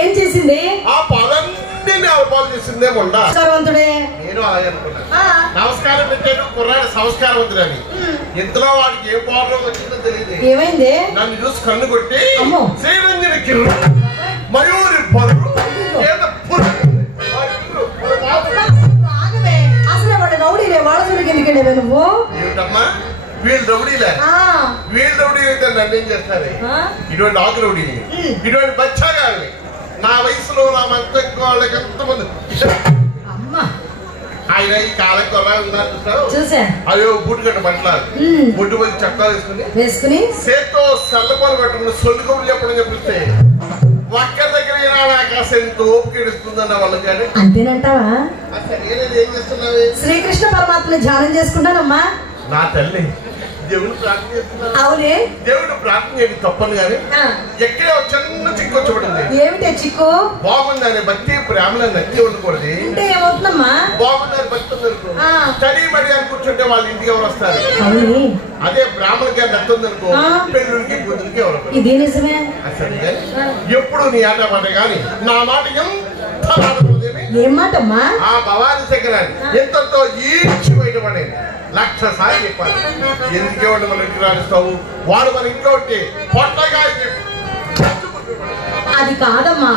ఏం చేసింది? ఆ పాలన్నీ పాలు చేసిందే మొండ. నేను అలాగే అనుకున్నా. నమస్కారం పెట్టాను కుర్రాడు సంస్కారవంతుడని. ఇంతలో వాడికి ఏ ప్రాబ్లం వచ్చిందో తెలియదు. ఏమైంది? నన్ను చూసి కన్ను కొట్టి శ్రీరంజని కిర్రు మయూరి పరుడు అసలు వాడు రౌడీలే. వాళ్ళ చూడకి ఎందుకంటే నువ్వు ఏమిటమ్మా వీళ్ళు రౌడీలే? వీళ్ళు రౌడీ అయితే నన్ను ఏం చేస్తారు? ఇటువంటి ఆకు రౌడీని, ఇటువంటి బచ్చాగాని నా వయసులో నా మంచి వాళ్ళకి ఎంతమంది ఆయన ఈ కాలం కొలా ఉన్నారు చూసారు. అయ్యో బూటు గట్ట పట్టారు, బొడ్డు మంది చట్టాలు వేసుకుని చేత్తో చల్లపాలు పట్టుకుని సొల్లు కబులు చెప్పడం చెప్పిస్తే ఒక్క దగ్గర నాకు ఎంత ఓపిక ఇస్తుందన్న వాళ్ళకి. కానీ అంతేనంటావా? ఏం చేస్తున్నావు? శ్రీకృష్ణ పరమాత్మని ధ్యానం చేసుకుంటానమ్మా. నా తల్లి దేవుడు ప్రార్థన చేస్తున్నారు. అవునే దేవుడు ప్రార్థన చేయడం తప్పని కానీ ఎక్కడే చిన్న చిక్కు వచ్చబడింది. ఏమిటే చిక్కు? బాగుందని భక్తి ప్రేమలో నచ్చి ఉండకూడదు. అంటే ఏమవుతుందమ్మా? బాగుందని భక్తి ఉందనుకో స్టడీ బడి అని కూర్చుంటే వాళ్ళ ఇంటికి ఎవరు వస్తారు? అదే బ్రాహ్మణులకి నచ్చి ఉందనుకో పెళ్ళుడికి కూతురికి ఎవరు? ఇది నిజమే. సరే ఎప్పుడు నీ ఆట మాట కానీ నా మాట ఏం మాటమ్మా? ఆ భవానీ శంకరాన్ని ఎంతో ఈడ్చి బయటపడేది 1,00,000 సార్లు చెప్పాలి. ఎందుకే వాడు మన ఇంటికి రాణిస్తావు? వాడు మన ఇంట్లో ఉంటే పొట్టగా అది కాదమ్మా.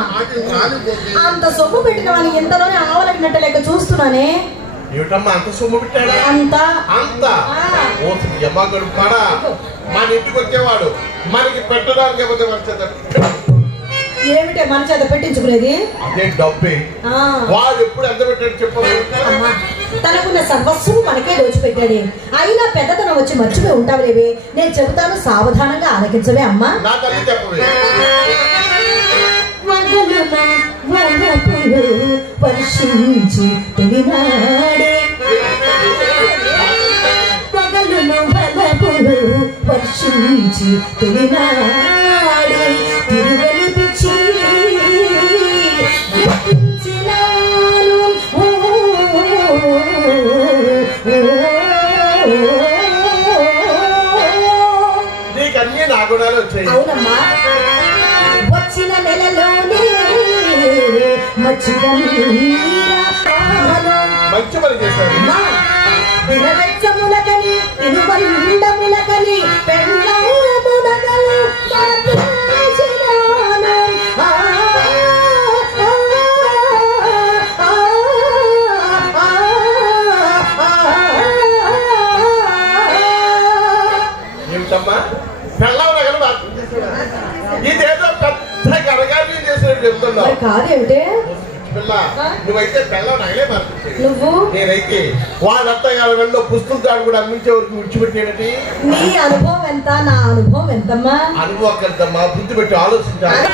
అంత సొమ్ము పెట్టిన వాడిని ఎంతలోనే ఆవలగినట్టు లెక్క చూస్తున్నానే. ఏమిటమ్మా అంత సొమ్ము పెట్టాడా? అంత అమ్మ గడుపుతాడా? మన ఇంటికి వచ్చేవాడు మనకి పెట్టడానికి పోతే ఏమిటే మన చేత పెట్టించుకునేది? అదే డబ్బే. వాడు ఎప్పుడు ఎంత పెట్టాడు చెప్పమ్మా. తనకున్న సర్వస్వం మనకే దోచిపెట్టాడే. అయినా పెద్దతనం వచ్చి మర్చిపోయి ఉంటావులేవే. నేను చెబుతాను, సావధానంగా ఆలకించవే అమ్మా. నా తల్లి చెప్పవే. పరిశీలించి తెలినాడే పగలును వలపులు పరిశీలించి తెలినాడే తిరుగలి పిచ్చి నీకన్నీ నా గుణాలు వచ్చాయి. అవునమ్మా. వచ్చిన నెలలోనే మంచి పని చేశాడు. దినవెచ్చములకని తినుబండములకని పెళ్ళములకలు ఏమిటమ్మా పెళ్ళం నగలు మార్పు చేశాడు? ఇదేదో పెద్ద గరగాన్ని చేసినట్టు చెప్తున్నా. కాదేమిటే పిల్ల నువ్వైతే పెళ్ళం నగలే మార్పు. నువ్వు నేనైతే వాళ్ళ అత్తగారు వెళ్ళో పుస్తకాలు కూడా అమ్మించే వరకు విడిచిపెట్టేనటి. నీ అనుభవం ఎంత ఎంత నా అనుభవం ఎంతమ్మా? అనుభవం ఎంతమ్మా? బుద్ధి పెట్టి ఆలోచించాలి.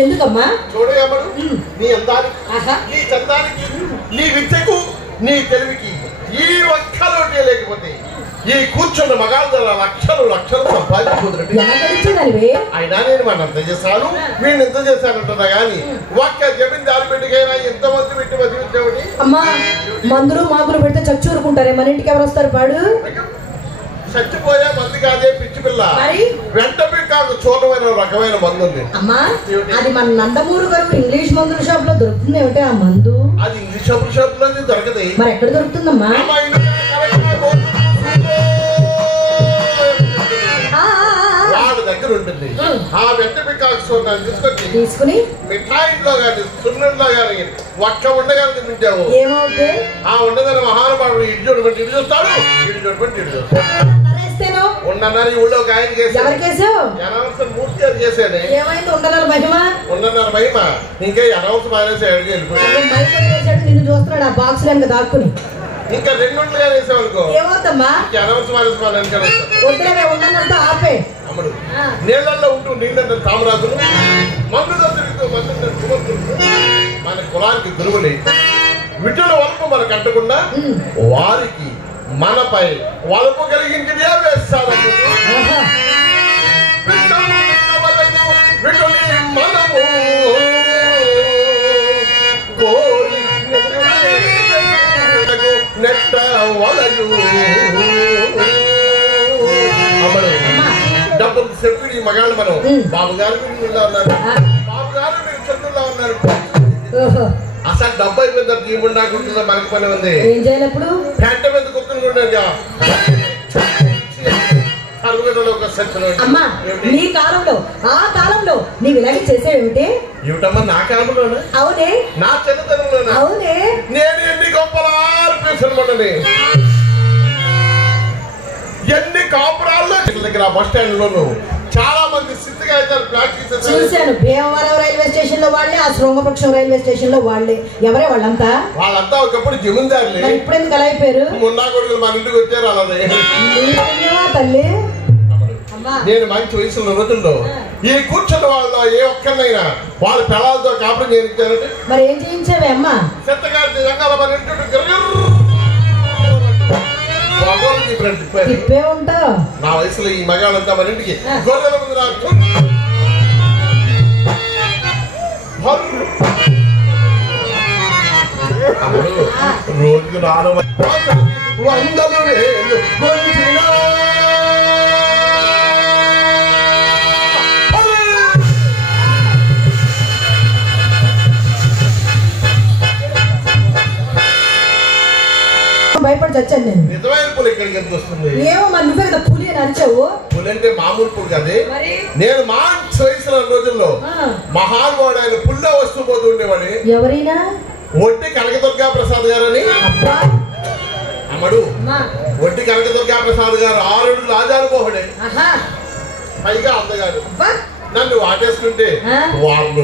ఎందుకమ్మా? చూడగలడు నీ అందానికి, నీ చందానికి, నీ విద్యకు, నీ తెలివికి ఈ ఒక్కలోటే లేకపోతే ఈ కూర్చున్న మగాళ్ళ లక్షలు లక్షలు సంపాదించుకుంటున్నట్టు అయినా నేను మన ఎంత చేశాను వీడిని ఎంత చేశానంటున్నా గాని ఒక్క జమీందారు బిడ్డకైనా ఎంతమంది పెట్టి బతికించామని. అమ్మా మందులు మాకులు పెడితే చచ్చూరుకుంటారే, మన ఇంటికి ఎవరు వస్తారు? పాడు చచ్చిపోయే మంది కాదే పిచ్చి పిల్ల, వెంట పిక్కాకు చూడమైన రకమైన మందు ఉంది. అమ్మా అది మన నందమూరు గారు ఇంగ్లీష్ మందుల షాప్ లో దొరుకుతుంది ఏమిటి ఆ మందు? అది ఇంగ్లీష్ షాప్ లో దొరకదు. మరి ఎక్కడ దొరుకుతుందమ్మా? వాడి దగ్గర ఉంటుంది. ఆ వెంట పిక్కాకు తీసుకొని మిఠాయిలో గాని సున్నుల్లో గాని ఒక్క ఉండగానే తింటావు ఏమవుతుంది? ఆ ఉండదని మహానుభావుడు ఇటు చూడబట్టి ఇటు చూస్తాడు, ఇటు చూడబట్టి ఇటు చూస్తాడు. ఉండన్నారు ఊళ్ళో ఒక ఆయన అనవసరం మూర్తి గారు చేశాడు. ఏమైంది ఉండన్నారు మహిమ? ఉండన్నారు మహిమ ఇంకా అనవసరం మానేసి వెళ్ళిపోయాడు. నిన్ను చూస్తున్నాడు ఆ బాక్స్ లో దాక్కుని. ఇంకా రెండుగా వేసామనుకో ఏమవుతమ్మా? అనవసరం ఉన్నంత ఆపే. అమ్ముడు నీళ్ళల్లో ఉంటూ నీళ్ళంటే తామరాజులు మందులో తిరుగుతూ మందు మన కులానికి గురువులే విటుల వరకు మనకు అంటకుండా వారికి మనపై వలపు కలిగించినే వేస్తాడు. విటులి మనము కోరి నెట్ట వలయు అమ్మడు డబ్బులు చెప్పి మగాళ్ళు మనం బాబు గారు ఉన్నారు, బాబు గారు మీరు చంద్రుల్లో ఉన్నారు. అసలు డబ్బు అయిపోయింది తీముండాకుంటుందో మనకి పని ఉంది. ఏం చేయాలప్పుడు? పెంట మీద కుక్కను కూడా అమ్మా నీ కాలంలో ఆ కాలంలో నీవు ఇలాగే చేసేవేమిటి? ఏమిటమ్మా నా కాలంలో? అవునే నా చిన్నతనంలో. అవునే నేను ఎన్ని గొప్పలారు పేసనమండని ఎన్ని కాపురాల్లో దగ్గర బస్ స్టాండ్ లోను చాలా మంది సిద్ధిగా ప్రాక్టీస్ చూశాను. భీమవరం రైల్వే స్టేషన్ లో వాళ్ళే, ఆ శృంగపక్షం రైల్వే స్టేషన్ లో వాళ్ళే. ఎవరే వాళ్ళంతా? వాళ్ళంతా ఒకప్పుడు జమీందారులే. ఇప్పుడు ఎందుకు అలా అయిపోయారు? మున్నా కొడుకులు మన ఇంటికి వచ్చారు. అలాగే తల్లి నేను మంచి వయసులో రోజుల్లో ఈ కూర్చున్న వాళ్ళలో ఏ ఒక్కరినైనా వాళ్ళ పిల్లలతో కాపురం చేయించారంటే మరి ఏం చేయించావే అమ్మా? చెత్తగారి రంగాల మన తిప్పే ఉంటా. నా వయసులో ఈ మగాళ్ళంతా మన ఇంటికి గొర్రెల ముందు రోజుకు 400 వేలు భయపడి చచ్చాను నేను. నిజమైన పులి ఎక్కడికి ఎందుకు వస్తుంది? ఏమో మరి నువ్వే కదా పులి అని అరిచావు. పులి అంటే మామూలు పులి కాదే. నేను మంచి వయసులో రోజుల్లో మహానుభావుడు ఆయన పుల్లో వస్తూ పోతూ ఉండేవాడు. ఎవరైనా ఒట్టి కనకదుర్గా ప్రసాద్ గారు అని. అమ్మడు ఒట్టి కనకదుర్గా ప్రసాద్ గారు 6 అడుగులు రాజానుభోహుడే, పైగా అందగాడు. నన్ను వాటేసుకుంటే వాళ్ళు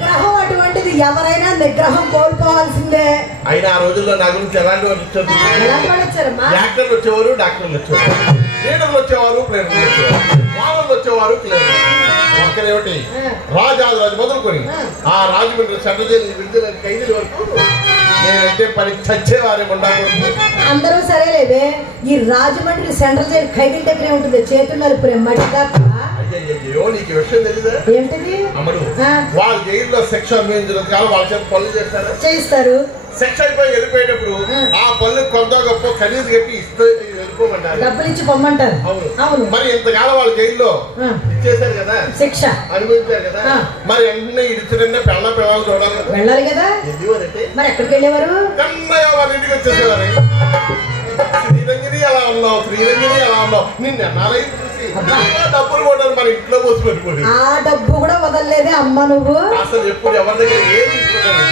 గ్రహం అటువంటిది, ఎవరైనా నిగ్రహం కోల్పోవాల్సిందే. అయినా ఆ రోజుల్లో నా గురించి ఎలాంటి వాళ్ళు వచ్చారు? యాక్టర్లు వచ్చేవారు, డాక్టర్లు వచ్చేవారు, లీడర్లు వచ్చేవారు, ప్లేయర్లు వచ్చేవారు, వాళ్ళు వచ్చేవారు, ప్లేయర్లు. ఒక్కరేమిటి రాజు మొదలుకొని ఆ రాజమండ్రి సెంట్రల్ జైలు విడుదల ఖైదీల వరకు నేనంటే పని చచ్చేవారే ఉండాలి. అందరూ సరేలేవే, ఈ రాజమండ్రి సెంట్రల్ జైలు ఖైదీల దగ్గరే ఉంటుంది. చేతుల్లో అయ్యో నీకు విషయం తెలీదా? ఏంటిది? అమ్మడు వాళ్ళ జైల్లో శిక్ష అనుభవించడం కాదు, వాళ్ళ చేత పనులు చేస్తారు. శిక్ష అయిపోయి వెళ్ళిపోయేటప్పుడు ఆ పనులు కొంత గొప్ప ఖరీదు కట్టి ఇస్తే వెళ్ళిపోమంటారు, డబ్బులు ఇచ్చి పొమ్మంటారు. అవును. మరి ఇంతకాలం వాళ్ళ జైల్లో ఇచ్చేసారు కదా, శిక్ష అనుభవించారు కదా, మరి వెంటనే ఇడిచిన పిల్లలు చూడాలి కదా, వెళ్ళాలి కదా. మరి ఎక్కడికి వెళ్ళేవారు? కన్నయ్య వాళ్ళ ఇంటికి వచ్చేసేవారు. శ్రీరంగిని అలా ఉన్నావు, శ్రీరంగిని అలా ఉన్నావు, నిన్న డబ్బులు కూడా మన ఇంట్లో పోసి పెట్టుకోండి. ఆ డబ్బు కూడా వదలలేదే అమ్మ నువ్వు. అసలు ఎప్పుడు ఎవరి దగ్గర ఏం తీసుకున్నావు?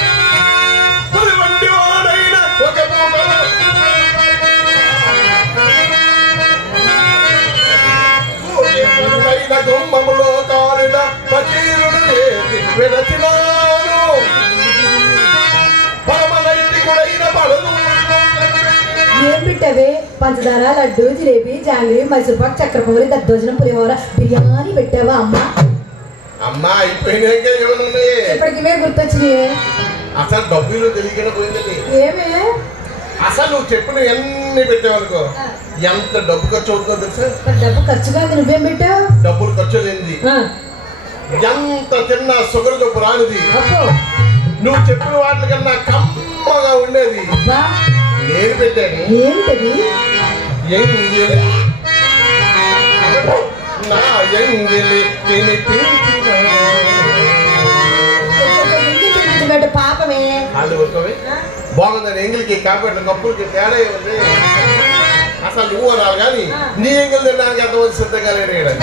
ఏం పెట్టావే? పంచదార, లడ్డు, జిలేబీ, జాంగ్రీ, మైసూర్ పాక్, చక్కెర పొంగలి, దద్దోజనం, పులిహోర, బిర్యానీ పెట్టావా అమ్మా? అమ్మా అయిపోయినాక ఇప్పటికి గుర్తొచ్చినాయి. అసలు డబ్బులు తెలియకుండా పోయిందండి. ఏమే అసలు నువ్వు చెప్పిన ఎన్ని పెట్టావనుకో ఎంత డబ్బు ఖర్చు అవుతుందో తెలుసా? డబ్బు ఖర్చుగా నువ్వేం పెట్టావు? డబ్బులు ఖర్చు లేనిది ఎంత తిన్న షుగర్ జబ్బు రానిది, నువ్వు చెప్పిన వాటి కన్నా కమ్మగా ఉండేది నేను పెట్టాను. ఏంటది? నా ఎంగిలి పాపమే బాగుందని ఎంగిలికి కాపాడిన కప్పులకి తేడా ఉంది. అసలు నువ్వు అన్నావు కానీ నీ ఎంగిలి తినడానికి ఎంతమంది సిద్ధంగా లేరు.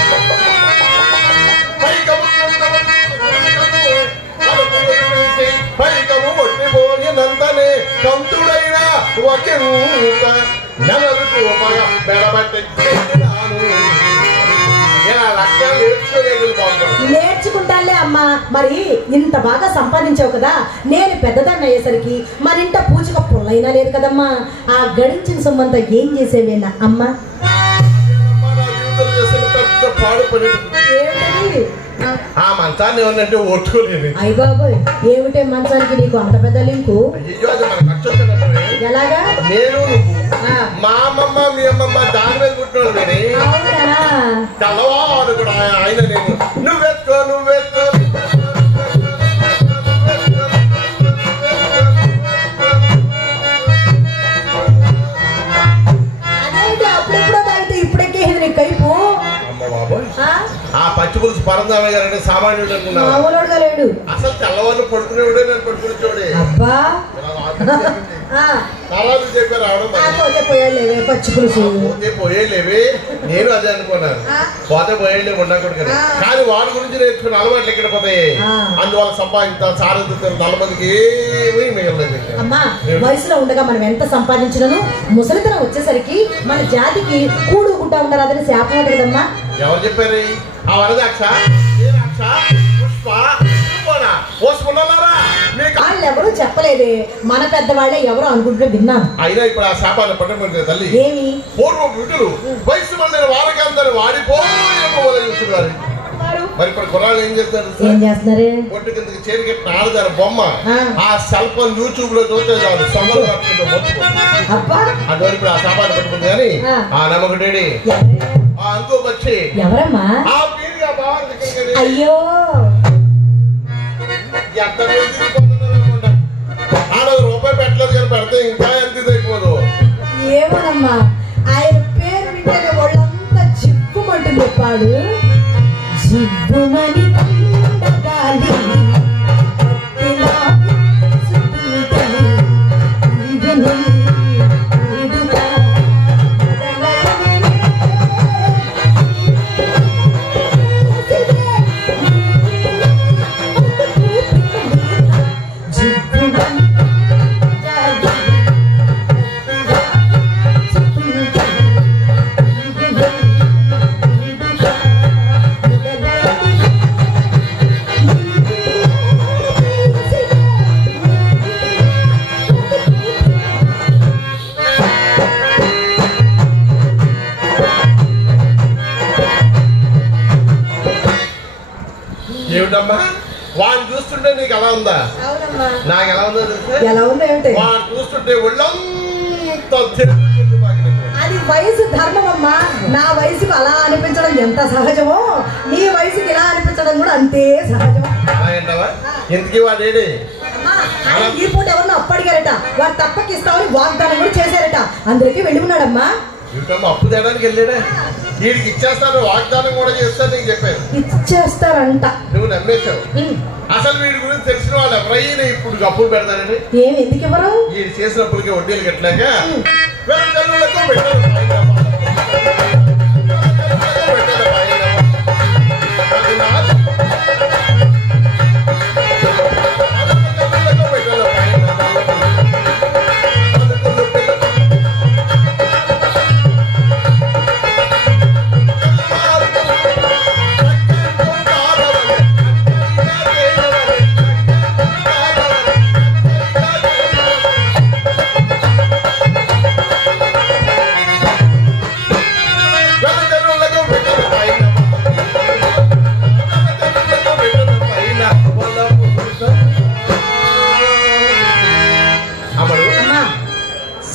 పైకము ఒట్టిపోయినంతనే కంతుడైనా ఒకంత నెలలు బెడబట్టి నేర్చుకుంటాలే అమ్మా. మరి ఇంత బాగా సంపాదించావు కదా, నేను పెద్దదాన్ని అయ్యేసరికి మన ఇంట పూజగా పొల్లైనా లేదు కదమ్మా. ఆ గడించిన సొమ్మంతా ఏం చేసేవేనా అమ్మా? ఆ మంచాన్ని ఏమన్నంటే ఓట్టుకోలేదు. అయ్య బాబోయ్, ఏమిటే మంచానికి నీకు అంత పెద్ద లింకు? ఎలాగా? నేను మా అమ్మమ్మ మీ అమ్మమ్మ దాని మీద పుట్టినోడు తెల్లవాడు కూడా ఆయన నేను నువ్వెత్తుకో నువ్వెత్తుకో అప్పుడెప్పుడో తాగితే ఇప్పుడెక్కే నీ కైపు. ఆ పచ్చి పులుసు పరందామయ్య గారు అంటే సామాన్యుడు అనుకున్నాడు లేడు. అసలు తెల్లవారు పడుకునేవాడే, నేను పడుకునేవాడే. అబ్బా చెప్పారు రావడం పచ్చి పులుసు పోయేలేవే. నేను అదే అనుకున్నాను, పోతే పోయేలేము ఉండకూడదు కదా. కానీ వాడి గురించి నేర్చుకున్న అలవాట్లు ఎక్కడ పోతాయి, అందువల్ల సంపాదించాలి సాధించారు. 40 మందికి ఏమీ మిగలలేదు. అమ్మా వయసులో ఉండగా మనం ఎంత సంపాదించినను ముసలితనం వచ్చేసరికి మన జాతికి కూడు గుడ్డ ఉండరాదని శాపం ఉంటుంది కదమ్మా. ఎవరు చెప్పారు? ఆ వరదాక్ష పుష్ప వాళ్ళెవరూ చెప్పలేదే, మన పెద్దవాళ్లే ఎవరో అనుకుంటే విన్నాను. అయినా ఇప్పుడు ఆ శాపాన్ని పట్టబడి తల్లి ఏమి పూర్వం విటులు వయసు మళ్ళీ వారికి అందరూ వాడిపోతున్నారు. మరి ఇప్పుడు కుర్రాళ్ళు ఏం చేస్తున్నారు? ఒట్టు కిందకి చేరికి ఆడతారు బొమ్మ. ఆ సెల్ ఫోన్ యూట్యూబ్ లో చూస్తే చాలు సొంగలు అటువంటి ఇప్పుడు ఆ శాపాన్ని పట్టుకుంది. కానీ ఆ నమ్మకడేడి ఆ అంకో వచ్చి ఎవరమ్మా అయ్యో ఎంత రూపాయి పెట్టలేదు కానీ పెడితే ఇంకా ఎంత అయిపోదు. ఏమోనమ్మా ఆయన పేరు వింటే వాళ్ళంతా జిప్పుమంటుంది. చెప్పాడు జిప్పుమని ఏమిటమ్మా వాడిని చూస్తుంటే నీకు ఎలా ఉందా? నాకు ఎలా ఉందో తెలుసా? ఎలా ఉందో ఏమిటి? వాడిని చూస్తుంటే ఒళ్ళంతా అది వయసు ధర్మం అమ్మా. నా వయసుకు అలా అనిపించడం ఎంత సహజమో నీ వయసుకి ఇలా అనిపించడం కూడా అంతే సహజం. ఎందుకు వాడేడే ఈ పూట ఎవరినో అప్పడిగారట, వాడు తప్పకి ఇస్తామని వాగ్దానం కూడా చేశారట, అందరికీ వెళ్ళి ఉన్నాడమ్మా. అప్పు తేడానికి వెళ్ళాడా? వీడికి ఇచ్చేస్తాను వాగ్దానం కూడా చేస్తాను నీకు చెప్పాను. ఇచ్చేస్తారంట, నువ్వు నమ్మేశావు. అసలు వీడి గురించి తెలిసిన వాళ్ళు ఎవరైనా ఇప్పుడు అప్పులు పెడతారని ఏమి ఎందుకు ఇవ్వరు? వీడు చేసిన అప్పులకి వడ్డీలు కట్టలేక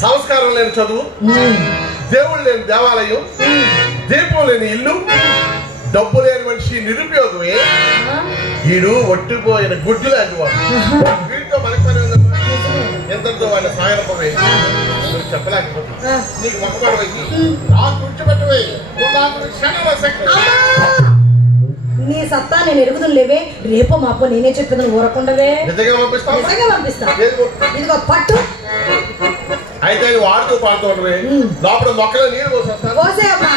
సంస్కారం లేని చదువు, దేవుడు లేని దేవాలయం, దీపం లేని ఇల్లు, డబ్బు లేని మనిషి నిరుపయోగమే. వీడు ఒట్టిపోయిన గుడ్డు లాంటి వాడు. వీటితో మనకు పని ఉందమ్మా. ఎంతతో వాళ్ళ సాగరపమే నువ్వు చెప్పలేకపోతే నీకు మొక్కపడవైంది నాకు కూర్చోబెట్టవే. నీ సత్తా నేను ఎరుగుదును లేవే. రేపో మాపో నేనే చెప్పేది ఊరకుండవే. నిజంగా పంపిస్తా. ఇదిగో పట్టు. అయితే వాడుతూ పాడుతూ ఉండవే. లోపల మొక్కలో నీరు పోసే అమ్మా.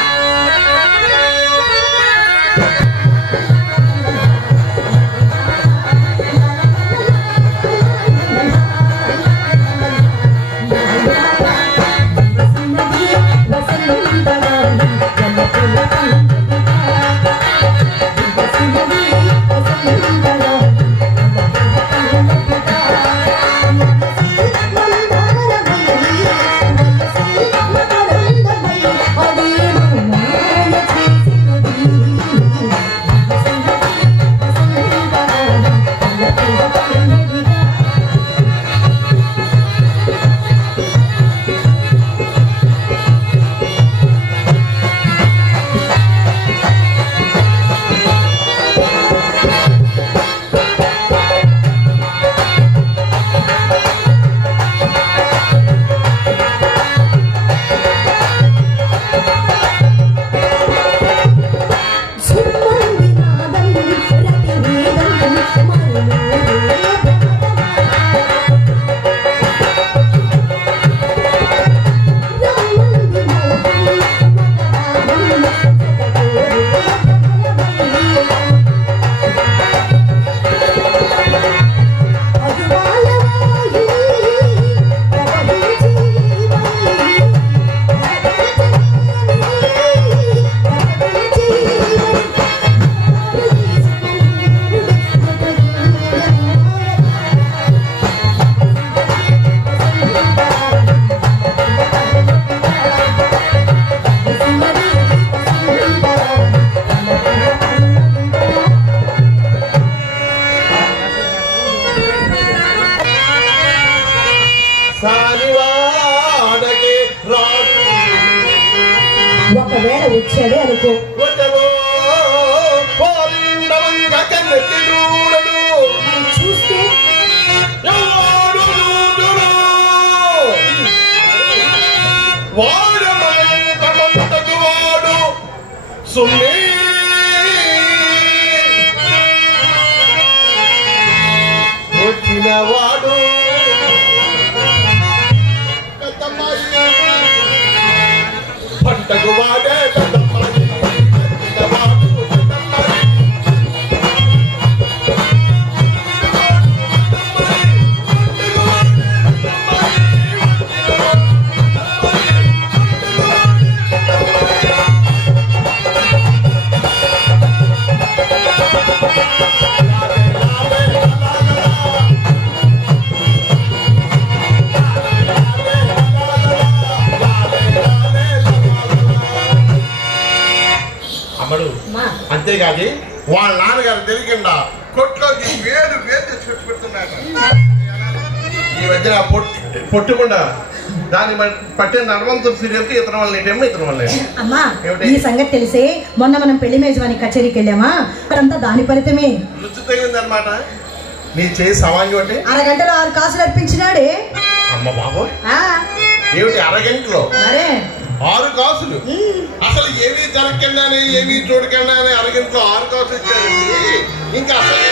ఒకవేళ వచ్చాడే అనుకో, చూస్తే వచ్చినవాడు పంటకు వాడే వాళ్ళ నాన్నగారు తెలియకుండా కొట్లోకి వేలు తెచ్చుకొచ్చి పెడుతున్నాడు. ఈ మధ్య పొట్టుకుండా దాన్ని పట్టిన హనుమంతుడు సీరియల్కి ఇతర వల్ల ఏంటేమో ఇతర వల్ల. అమ్మా ఈ సంగతి తెలిసే మొన్న మనం పెళ్లి మేజవాని కచేరీకి వెళ్ళామా, అక్కడంతా దాని ఫలితమే. రుచి తగిలింది అనమాట. నీ చేయి సవాంగి అంటే అరగంటలో 6 కాసులు అర్పించినాడే. అమ్మ బాబోయ్, ఏమిటి అరగంటలో 6 కాసులు? అసలు ఏమీ జరగకుండానే ఏమీ చూడకుండానే అరగంటలో 6 కాసులు ఇచ్చారు. ఇంకా అసలు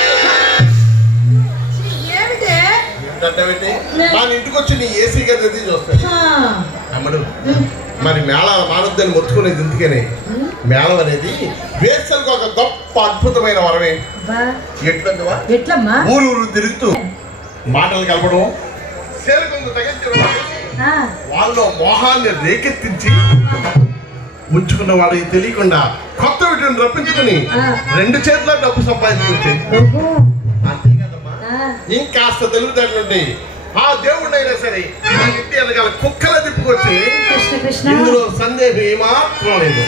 నా ఇంటికి వచ్చి నీ ఏసీ గది చూస్తాను. అమ్మడు మరి మేళ మానొద్దని మొత్తుకునేది ఎందుకని? మేళం అనేది వేసలకు ఒక గొప్ప అద్భుతమైన వరమే. ఎట్లమ్మా? ఊరు తిరుగుతూ మాటలు కలపడం, సేరుకొంగు తగ్గించడం, వాళ్ళలో మోహాన్ని రేకెత్తించి ఉంచుకున్న వాడికి తెలియకుండా కొత్త వీటిని రప్పించుకుని 2 చేతుల్లో డబ్బు సంపాదించుకొచ్చాయి. అంతే కదమ్మా. ఇంకాస్త తెలుగుతేటలుండి ఆ దేవుడినైనా సరే ఇంటి వెనకాల కుక్కల తిప్పుకొచ్చి ఇందులో సందేహం ఏమాత్రం లేదు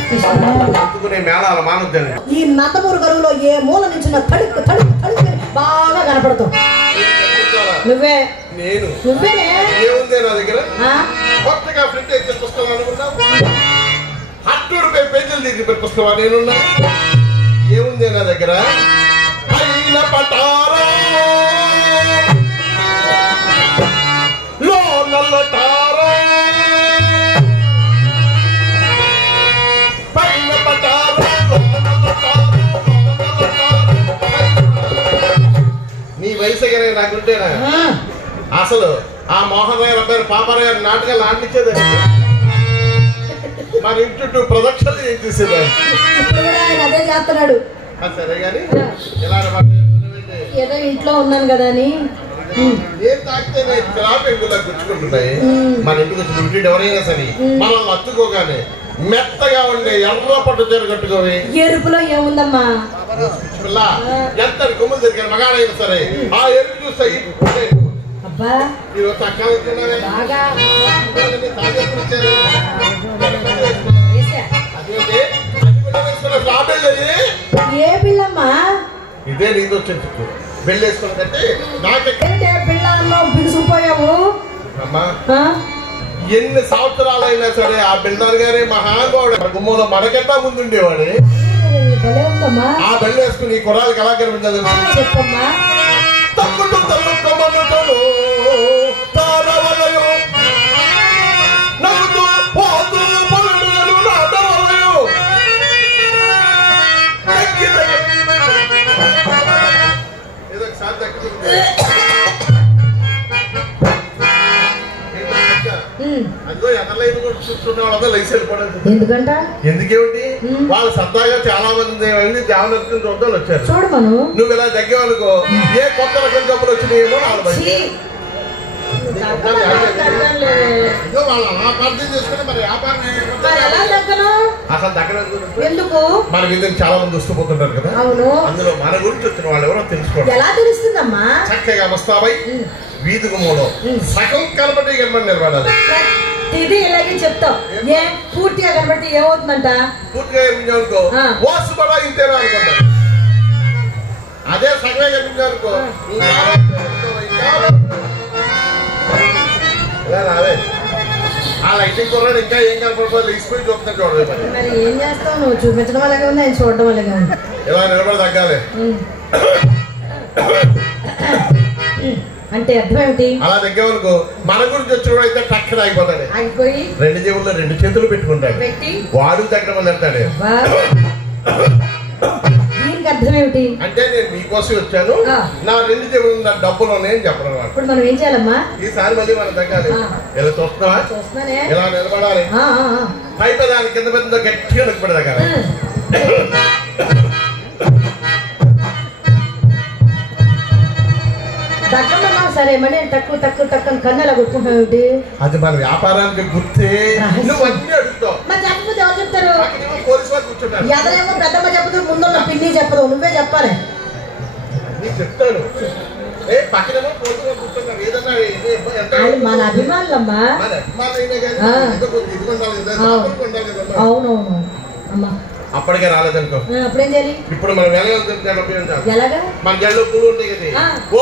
అందుకునే మేళాల మానొద్దని. ఈ నందమూరు గరువులో ఏ మూల నుంచి తడుక్కు తడుక్కు తడుక్కు బాగా కనపడతావు. నువ్వే నేను నువ్వేనే. ఏముందే నా దగ్గర? కొత్తగా ప్రింట్ అయితే పుస్తకం అనుకున్నావు. హట్టూరు పేజీలు దగ్గర పుస్తకం నేనున్నా. ఏముందే నా దగ్గర? అయిన పటారా లో నల్లటారా పైన పటారా నీ వయసుగానే నాకుంటేనా అసలు ఆ మోహన్ రావు అబ్బాయి పాపారావు గారి నాటకాలు ఆడించేదాన్ని. మన ఇంటి ప్రదక్షిణలు ఏం చేసేదాన్ని. అదే చేస్తున్నాడు. సరే గాని ఏదో ఇంట్లో ఉన్నాను కదా అని ఏం తాకితే చిరాపెంగులా గుచ్చుకుంటున్నాయి. మన ఇంటికి వచ్చి ఇంటి ఎవరైనా సరే మనల్ని అత్తుకోగానే మెత్తగా ఉండే ఎర్ర పట్టు చీర కట్టుకోవి. ఎరుపులో ఏముందమ్మా? ఎంత గుమ్మలు తిరిగారు మగాడైనా సరే ఆ ఎరుపు చూస్తాయి. ఏ పిల్లమ్మా? ఇదే నీతో వచ్చే పెళ్ళేసుకున్నదంటే నాకంటే పిల్లల్లో బిగుసిపోయావు అమ్మా. ఎన్ని సంవత్సరాలైనా సరే ఆ బిల్డర్ గారే మహానుభావుడు గుమ్మంలో మనకెట్టా ముందుండేవాడు. ఆ బెల్లు వేసుకుని కుర్రాళ్ళకి ఎలా కనిపించదు చెప్పమ్మా. ఎందుకంట ఎందుకేమిటి వాళ్ళు సరదాగా చాలా మంది వెళ్ళి దేవనత్వం చూద్దాం వచ్చారు. చూడమను నువ్వు ఇలా తగ్గేవాళ్ళకో ఏ కొత్త రకం జబ్బులు వచ్చినాయేమో వాళ్ళు అపార్థం చేసుకుని మరి వ్యాపారం అసలు దగ్గర ఎందుకు మన మీద చాలా మంది వస్తుపోతుంటారు కదా. అందులో మన గురించి వచ్చిన వాళ్ళు ఎవరో తెలుసుకోవాలి. ఎలా తెలుస్తుందమ్మా? చక్కగా మస్తాబై వీధి గుమ్మలో సగం కనబడి కనబడి నిలబడాలి. ఇది ఇలాగే చెప్తావు. ఏ పూర్తిగా కనబడితే ఏమవుతుందంట? పూర్తిగా కనిపించాలనుకో వాసు కూడా ఇంతేనా అనుకుంటా. అదే సగమే కనిపించాలనుకో రావే ఆ లైటింగ్ కుర్రాడు ఇంకా ఏం కనపడిపోయి ఇసిపోయి చూపుతాడు చూడలేదు. మరి ఏం చేస్తావు? నువ్వు చూపించడం అలాగే ఉంది, ఆయన చూడడం అలాగే ఉంది. ఇలా నిలబడి తగ్గాలి అంటే అర్థం ఏమిటి? అలా తగ్గేవరకు మన గురించి వచ్చిన అయితే టక్కన అయిపోతాడు. అయిపోయి 2 జేబుల్లో 2 చేతులు పెట్టుకుంటాడు. వాడు తగ్గడం వెళ్తాడు. దీనికి అర్థం ఏమిటి? అంటే నేను మీకోసం వచ్చాను, నా 2 జేబులు నా డబ్బులు ఉన్నాయని చెప్పడం. ఇప్పుడు మనం ఏం చేయాలమ్మా? ఈసారి మళ్ళీ మనం తగ్గాలి. ఇలా చూస్తున్నావా? ఇలా నిలబడాలి. పైపు దాని కింద పెద్ద గట్టిగా నిలబడి తగ్గాలి. దగ్గరమ్మా. సరే మళ్ళీ తక్కువ తక్కువ తక్కువ కన్నెలా కొట్టుకుంటావు. అది మన వ్యాపారానికి గుర్తే. నువ్వు అన్ని అడుగుతావు. మరి చెప్పకపోతే ఎవరు చెప్తారు? పోలీసు వాళ్ళు కూర్చుంటారు. ఎదరేమో పెద్దమ్మ చెప్పదు, ముందున్న పిన్ని చెప్పదు, నువ్వే చెప్పాలి. నీకు చెప్తాను. పక్కనేమో పోలీసు కూర్చుంటారు. ఏదన్నా మన అభిమానులమ్మా. మన అభిమానులు అయినా కానీ అవునవును అమ్మా. అప్పటికే రాలేదనుకో అప్పుడేం చేయాలి? ఇప్పుడు మనం వెళ్ళగలుగుతాం. ఎలాగా? మన జల్లో పూలు ఉంటాయి కదా, ఓ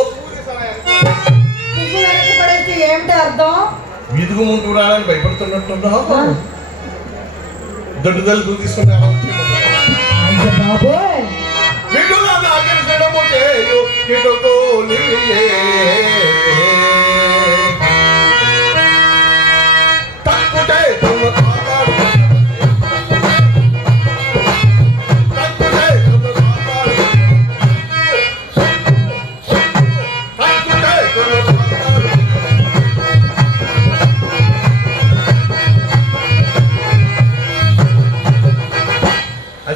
పువ్వు పడేసి ఏమిటి అర్థం? వీధుగు ముందు రాలని భయపడుతున్నట్టున్నావు. దొడ్డు తలుపులు తీసుకుని అలా వచ్చి బాబోయ్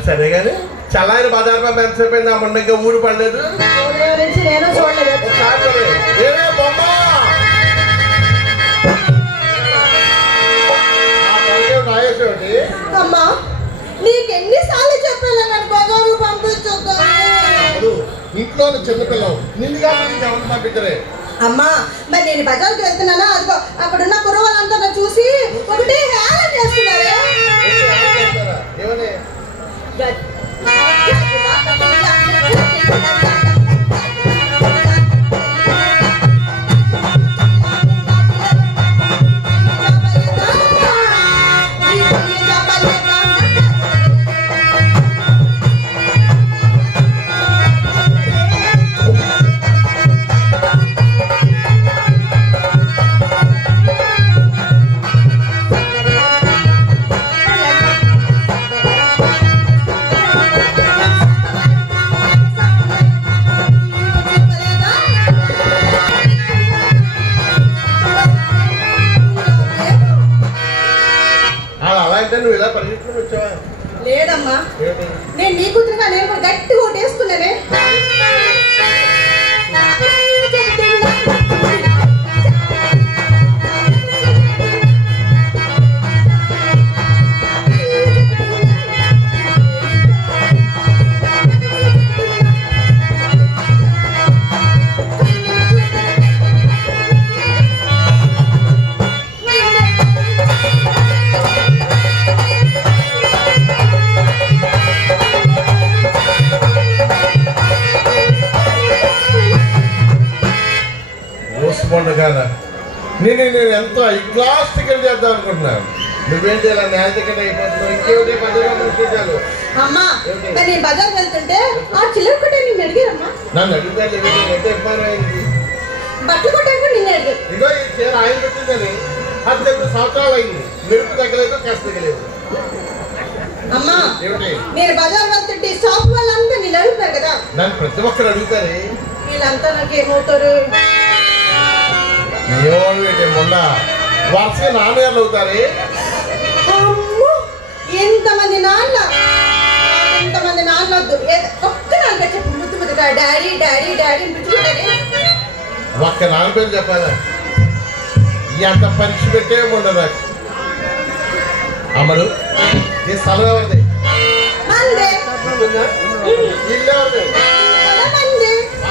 సరే గాని చల్లారి బజార్ బాబు ఎంతసేపు అయింది? ఆ మొండగా ఊరు పడలేదు. నేను చూడలేదు. అమ్మా నీకెన్నిసార్లు చెప్పాను నన్ను బజారు పంపించొద్దు. ఇంట్లో చిన్నపిల్లలు నిన్నుగా పంపించలే. అమ్మా మరి నేను బజార్కి వెళ్తున్నానా, అదిగో అక్కడున్న కుర్రవాళ్ళంతా చూసి ఒకటి హేళన చేస్తున్నారే. ఏమని నువ్వు ఇలా పరిగెత్తుకుని వచ్చావా? లేదమ్మా, నేను నీ కూతురుగా నేను కూడా గట్టిగా ఓటేసుకున్నానే. నేను ఎంతో ఈ క్లాస్ టికెట్ చేద్దాం అనుకుంటున్నాను. నువ్వేంటి ఇలా న్యాయ టికెట్ అయిపోతున్నావు? ఇంకేమిటి 10 రూపాయలు అమ్మా నేను బజార్ వెళ్తుంటే ఆ చిల్లర కొట్టే నిన్ను అడిగారమ్మా. నన్ను అడుగుతాను ఎంత ఇబ్బంది అయింది. బట్టలు కొట్టాక నిన్ను అడిగారు. ఇగో ఈ చీర ఆయన పెట్టిందని 18 సంవత్సరాలు అయింది. మెరుపు తగ్గలేదు, కష్ట తగ్గలేదు. అమ్మా నేను బజార్ వెళ్తుంటే షాప్ వాళ్ళంతా నిన్ను అడుగుతారు కదా. నన్ను ప్రతి ఒక్కరు అడుగుతారే. వీళ్ళంతా నాకు ఏమవుతారు? మొన్న వరుసగా నాన్నగారులు అవుతారే. ఎంతమంది నాన్న వద్దు, ఒక్క నాన్న చెప్పు ముద్దు ముద్దుగా డాడీ డాడీ డాడీ పిలుచుకుంటారే. ఒక్క నాన్న పేరు చెప్పాలా? ఎంత పరీక్ష పెట్టే ఉండదు. అమ్మడు ఈ స్థలం ఎవరిది? ఇల్లు ఎవరిది?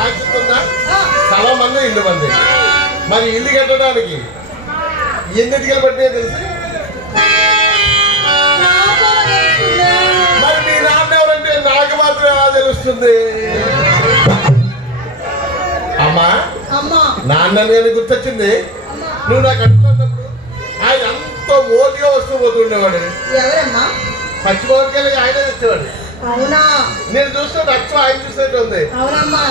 ఆగుతుందా? స్థలం మంది, ఇల్లు మంది. మరి ఇల్లు కట్టడానికి ఎన్నిటికలు పట్టినాయో తెలిసి? మరి మీ నాన్న ఎవరంటే నాకు మాత్రం ఎలా తెలుస్తుంది? అమ్మా నాన్న నేను గుర్తొచ్చింది. నువ్వు నాకు అంటున్నప్పుడు ఆయన ఎంతో మోదిగా వస్తూ పోతుండేవాడు. ఎవరమ్మా? పచ్చిమోదికెళ్ళి ఆయన తెచ్చేవాడు. అవునా? నేను చూస్తే అచ్చం ఆయన చూసినట్టు ఉంది. అవునమ్మా.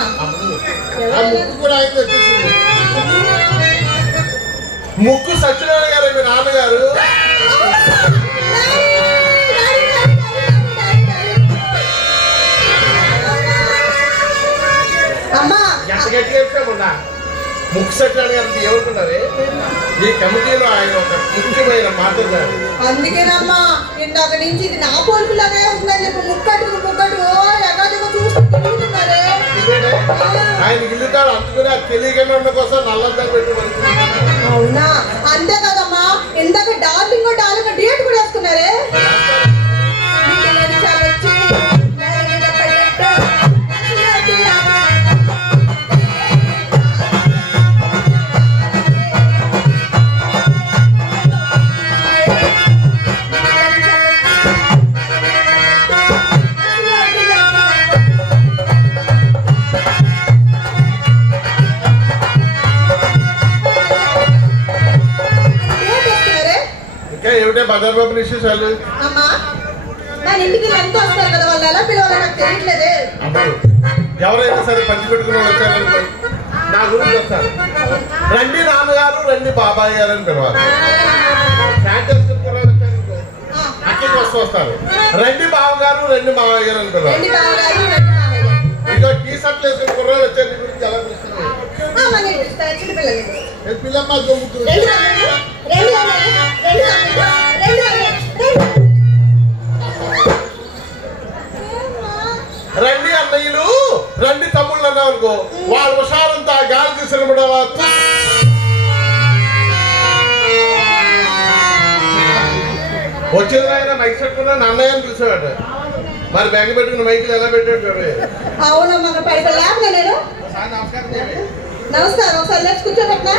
ఆ ముక్కు కూడా ఆయన తెచ్చేసింది. ముక్కు సత్యనారాయణ గారు మీ నాన్నగారు. ఎంత గట్టిగా చెప్పామన్నా ముక్కు సత్యనారాయణ గారు ఏమనుకున్నారే? ఈ కమిటీలో ఆయన ఒక ముఖ్యమైన మాట్లాడారు. అందుకేనమ్మా ఇందాక నుంచి ఇది నా పోలికలాగే ఉందని చెప్పి ముక్కట్టుకు ఎగాదిగా చూస్తున్నారే. ఆయన ఇల్లుతాడు అందుకుని అది తెలియకుండా ఉన్న కోసం నల్లద్దా పెట్టి. అవునా? అంతే కదమ్మా, ఇందాక డార్లింగ్ డేట్ కూడా వేసుకున్నారే. బజార్ బాబు విశేషాలు? అమ్మా నా ఇంటికి ఎంతో వస్తారు కదా, వాళ్ళు ఎలా పిలవాలో నాకు తెలియట్లేదే. ఎవరైనా సరే పంచి పెట్టుకుని వచ్చారనుకో నా గురించి వస్తారు. రండి నాన్నగారు, రండి బాబాయ్ గారు అని పిలవాలి. అక్కడికి వస్తారు. రండి బావగారు, రండి మావయ్య గారు అని పిలవాలి. ఇంకా టీ షర్ట్ వేసుకుని కుర్రాలు వచ్చారు గురించి ఎలా పిలుస్తుంది? పిల్లమ్మ రండి అన్నయ్యలు, రండి తమ్ముళ్ళు అన్నావు అనుకో, వాళ్ళ హుషారంతా గాలి తీసుకుని వచ్చింది ఆయన మైక్ పెట్టుకున్నా అన్నయ్య అని పిలిచేవాడు. మరి బ్యాగ్ పెట్టుకున్న మైకులు ఎలా పెట్టాడు? అవునమ్మా నేను నమస్కారం ఒకసారి లేచి కూర్చోబెట్టినా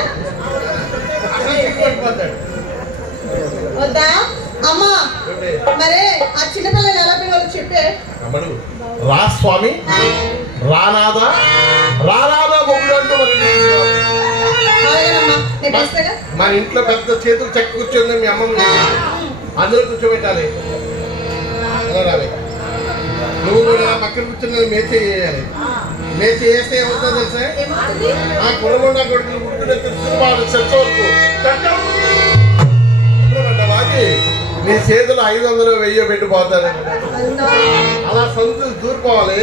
వద్దా అమ్మా? మరే ఆ చిన్నపిల్లలు ఎలా పిల్లలు చెప్పే అమ్మడు రా స్వామి, రానాదా రానాదా మొగుడు అంటూ మన ఇంట్లో పెద్ద చేతులు చెక్క కూర్చొని మీ అమ్మమ్మ అందరూ కూర్చోబెట్టాలి. రావే నువ్వు కూడా పక్కన కూర్చొని మేత చేయాలి. మేత చేస్తే ఏమవుతుందో తెలుసా? ఆ కురగొండ కొడుకులు పుట్టుకునే తెలుసుకోవాలి. చచ్చవరకు నీ చేతులు 500 1000 పెట్టిపోతాను. అలా సంతులు దూరిపోవాలి.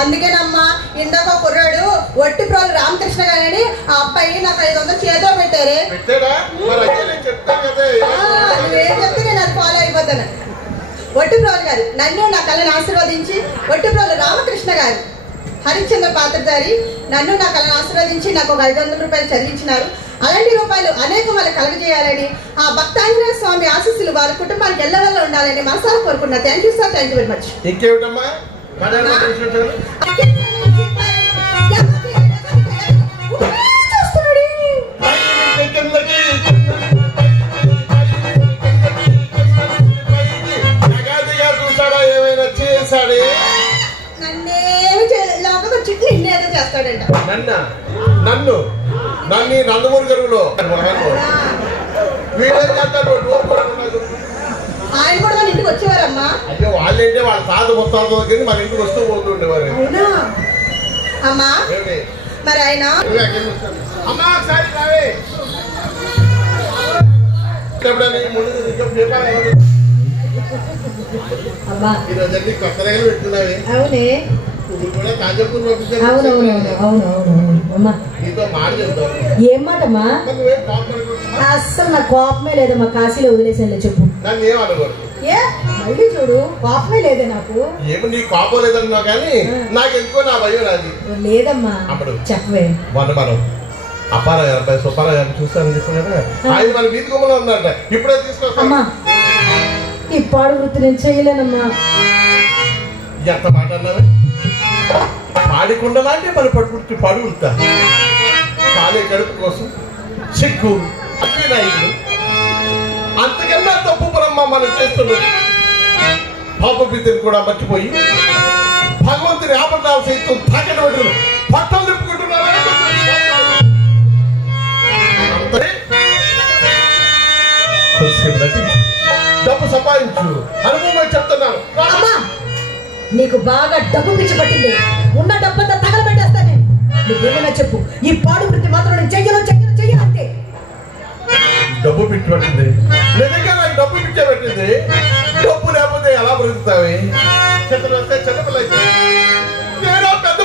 అందుకేనమ్మా ఇందాక కుర్రాడు ఒట్టిప్రోలు రామకృష్ణ గారిని ఆ అబ్బాయి నాకు 500 చేతిలో పెట్టారే. పెట్టాడా? చెప్తాను కదా, నువ్వేం చెప్తే నేను అది ఫాలో అయిపోతాను. ఒట్టిప్రోలు గారు నన్ను నా కళను ఆశీర్వదించి, ఒట్టిప్రోలు రామకృష్ణ గారు హరిశ్చంద్ర పాత్రధారి నన్ను నా కళను ఆశీర్వదించి నాకు ఒక 500 రూపాయలు చదివించినారు. అలాంటి రూపాయలు అనేక వాళ్ళు కలగజేయాలని, ఆ భక్తాంజనేయ స్వామి ఆశీస్సులు వాళ్ళ కుటుంబానికి ఎల్లవల్ల ఉండాలని మనసారా కోరుకున్నా. Thank you sir, thank you very much. ఇంకేమిటమ్మా చూసాడా? ఏమైనా చేశాడే? నన్నేమి చేయలేక చుట్టూ నిన్నేదో చేస్తాడంట. నన్ను నందమూరి గరువులో వీళ్ళేం చేస్తారు? ఆయన కూడా మన ఇంటికి వచ్చేవారమ్మా. అయ్యో వాళ్ళంటే వాళ్ళ తాత మొత్తాలతో మన ఇంటికి వస్తూ పోతుండేవారు. అమ్మా మరి ఆయన అమ్మా ఒకసారి రావే ఈరోజు కొత్త రైలు పెట్టుకున్నావే. అవునే కూడా తాజాపూర్ నీతో మాట చెప్తావు. ఏం మాటమ్మా? అస్సలు నాకు కోపమే లేదమ్మా. కాశీలో వదిలేసానులే చెప్పు. నన్ను ఏమనకూడదు. ఏ మళ్ళీ చూడు కోపమే లేదే నాకు. ఏమో నీ కోపం లేదన్నా కానీ నాకు ఎందుకో నా భయం నాది లేదమ్మా. అప్పుడు చెప్పవే. మనం అప్పారావు గారు అబ్బాయి సుబ్బారావు గారిని చూస్తానని చెప్పాను కదా, ఆయన మన వీధి గుమ్మలో ఉందంట. ఇప్పుడే తీసుకొస్తామ్మా. ఈ పాడు వృత్తి నేను చేయలేనమ్మా. ఎంత మాట అన్నావే? పాడికుండలాంటి మన పడుకుంటే పడుగుతా కాలే కడుపు కోసం సిగ్గు అక్కినాయుడు అంతకన్నా తప్పు పరమ్మ మనం చేస్తున్నది. పాపపితని కూడా మర్చిపోయి భగవంతుని ఆపదాలు సైతం తాకట పెట్టు పట్టలు తిప్పుకుంటున్నారా? డబ్బు సంపాదించు అనుభవం చెప్తున్నాను. నీకు బాగా డబ్బు పిచ్చి పట్టింది. ఉన్న డబ్బంతా తగలబెట్టేస్తానే. నువ్వేమైనా చెప్పు, ఈ పాడు వృత్తి మాత్రం నేను చెయ్యను అంతే. డబ్బు పిచ్చి పట్టింది నిజంగా నాకు డబ్బు పిచ్చే పెట్టింది. డబ్బు లేకపోతే ఎలా బ్రతుకుతావి? వస్తే చిన్నపిల్ల నేను పెద్ద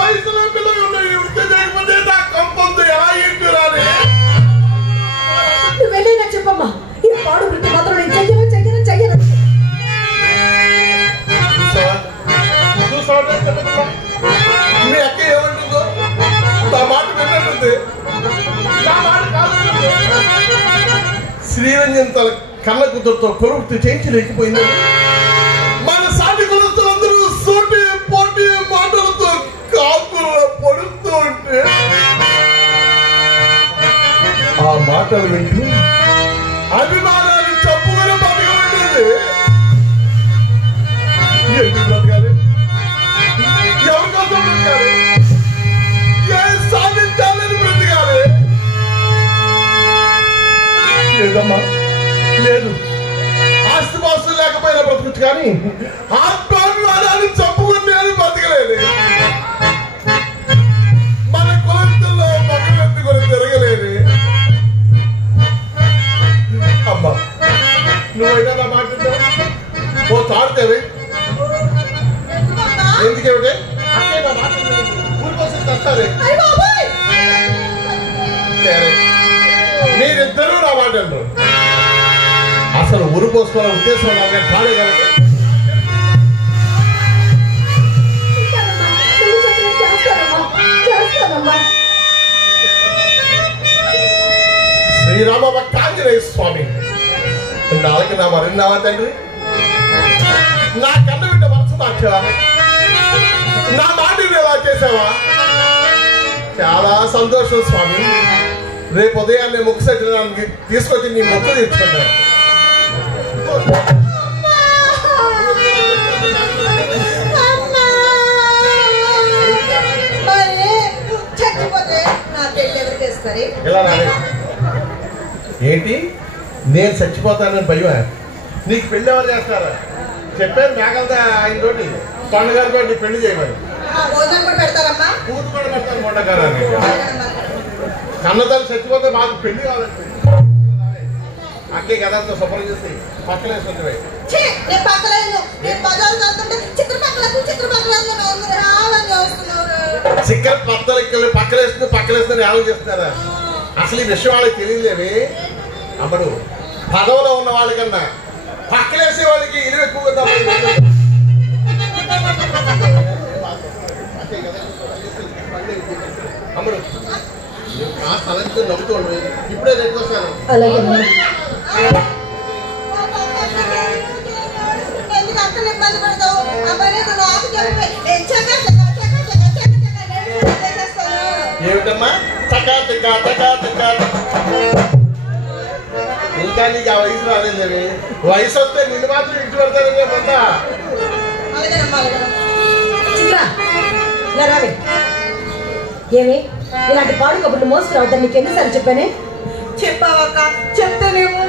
వయసులో పిల్లలు ఉన్నాయి. వృత్తి చేయకపోతే నా కంపొందు ఎలా ఏంటి రాని. నువ్వేమైనా చెప్పమ్మా, ఈ పాడు వృత్తి మాత్రం నేను చెయ్యను. మీ అక్క ఏమంటుందో నా మాట విన్నట్టుంది. నా మాట కాదు. శ్రీరంజన్ తన కళ్ళ కుదురుతో కొరుకుతూ చేయించలేకపోయింది. మన సాటి కులస్తులందరూ సూటి పోటీ మాటలతో కాకులు పొడుస్తూ ఉంటే ఆ మాటలు వింటూ అభిమానాన్ని చప్పుకొని బతకమంటుంది. ఎందుకు బ్రతకాలి? ఎవరి కోసం బ్రతకాలి? ఏం సాధించాలని బ్రతకాలి? లేదమ్మా బతుకుచ్చు కానీ ఆత్మాభిమానాన్ని చంపుకుని నేను బతకలేదు. మన కులంలో మగవెత్తి కూడా తిరగలేదు. అమ్మా నువ్వైనా నా మాట్లాడతావు ఓ తాడుతావే ఎందుకేమిటే అక్కే నా మాట్లాడలేదు ఊరి కోసం తెస్తారే. మీరిద్దరూ నా మాట్లాడరు. అసలు ఊరు పోసుకోవాలని ఉద్దేశం నాకు తాడే కనుక శ్రీరామ భక్తాంజనేయ స్వామి నాలుగు నా మరిన్నావా తండ్రి? నా కన్ను బిడ్డ మనసు మార్చావా? నా మాట ఎలా చేసావా? చాలా సంతోషం స్వామి. రేపు ఉదయాన్నే ముక్కు సజ్జనానికి తీసుకొచ్చి నీ మొక్కు తీర్చుకున్నాను. ఇలా ఏంటి నేను చచ్చిపోతానని భయమా? నీకు పెళ్లి ఎవరు చేస్తారా? చెప్పాను మేకలతో ఆయన తోటి పండుగలతో పెళ్లి చేయమని. కూతురు కూడా పెడతాను మొండగారాన్ని. కన్నతల్లి చచ్చిపోతే మాకు పెళ్లి కావాలంటే అక్కే గదంతో శుభ్రం చేసి పక్కలేసుకుంటే చిక్కర పక్కలేసుకుని ఏమని చేస్తున్నారా? అసలు ఈ విషయం వాళ్ళకి తెలియలేవి. అప్పుడు పదవిలో ఉన్న వాళ్ళకన్నా పక్కలేసే వాళ్ళకి ఇల్లు ఎక్కువగా అమ్మడు ఆ స్థలంతో నవ్వుతూ ఉండవు. ఇప్పుడే రేపు వస్తాను. ఏమిటమ్మా చకా చకా చకా చకా ఇంకా నీకు ఆ వయసు రాలేదని. వయసు వస్తే నిన్ను మాత్రం ఇంటి పెడతారని పొందా. ఏమి ఇలాంటి పాడు కబుర్లు మోసుకురావద్దని నీకు ఎన్నిసార్లు చెప్పానే? చెప్పావక్క చెప్తానేమో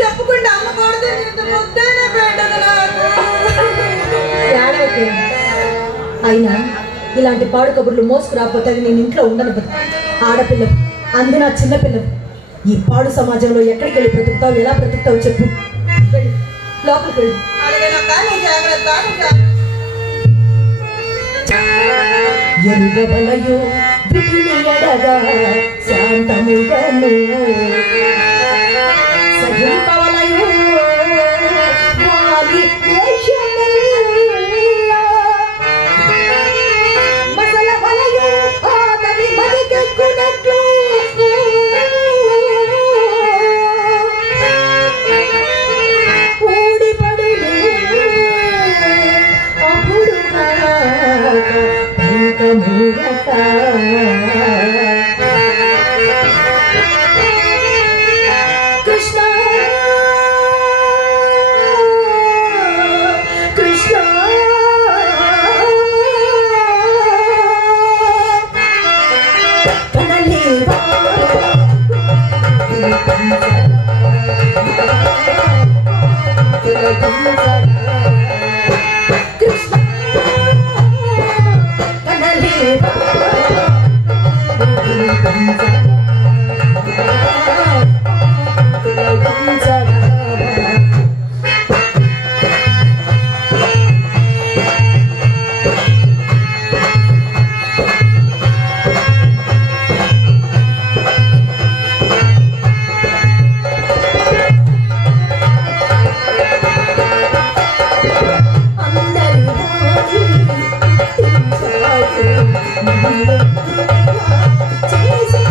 చెప్పకుండా అమ్మకూడదు. అయినా ఇలాంటి పాడు కబుర్లు మోసుకురాకపోతే నేను ఇంట్లో ఉండను. ఆడపిల్ల అంది నా చిన్నపిల్ల. ఈ పాడు సమాజంలో ఎక్కడికి వెళ్ళి బ్రతుకుతావు, ఎలా బ్రతుకుతావు చెప్పు. లోపలికి వెళ్ళు. ఎరుగవలయో విధిని ఎడగా శాంతముగను సహింపవలయో వాలి మసలవలయో ఆదరి మదికెక్కునట్లు ఊడిపడునే అప్పుడు కృష్ణ కృష్ణ కనలేవా కృష్ణ కనలేవా చేసే